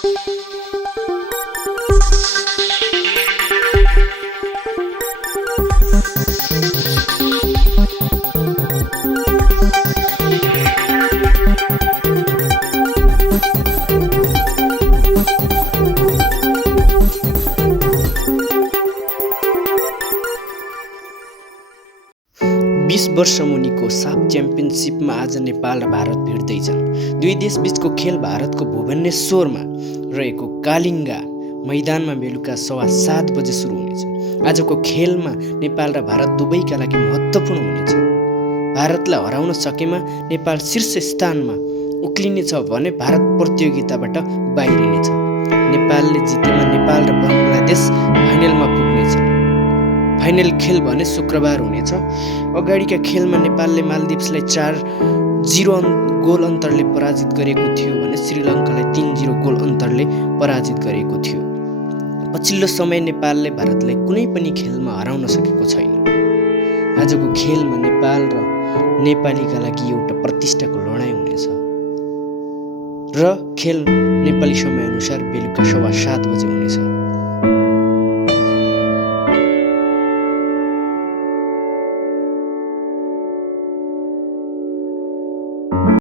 20 वर्ष मुनिको साफ च्याम्पियनसिपमा आज नेपाल र भारत भिड्दैछन्। दुई देशबीचको खेल भारतको भुवनेश्वरमा रहेको कालिङ्गा मैदानमा बेलुका 7:15 बजे सुरु हुनेछ। आजको खेलमा नेपाल र भारत दुवैका लागि महत्त्वपूर्ण हुनेछ। भारतलाई हराउन सकेमा नेपाल शीर्ष स्थानमा उक्लिनेछ भने भारत प्रतियोगिताबाट बाहिरिनेछ। नेपालले जितेमा नेपाल र बङ्गलादेश फाइनलमा पुग्नेछ। फाइनल खेल भने शुक्रबार हुनेछ। अगाडिका खेलमा नेपालले मालदिप्सलाई 4-0 गोल अन्तरले पराजित गरेको थियो भने श्रीलङ्कालाई 3-0 गोल अन्तरले पराजित गरेको थियो। पछिल्लो समय नेपालले भारतलाई कुनै पनि खेलमा हराउन सकेको छैन। आजको खेलमा नेपाल र नेपालीका लागि एउटा प्रतिष्ठाको लडाईँ हुनेछ र खेल नेपाली समयअनुसार बेलुका 7:15 बजे हुनेछ।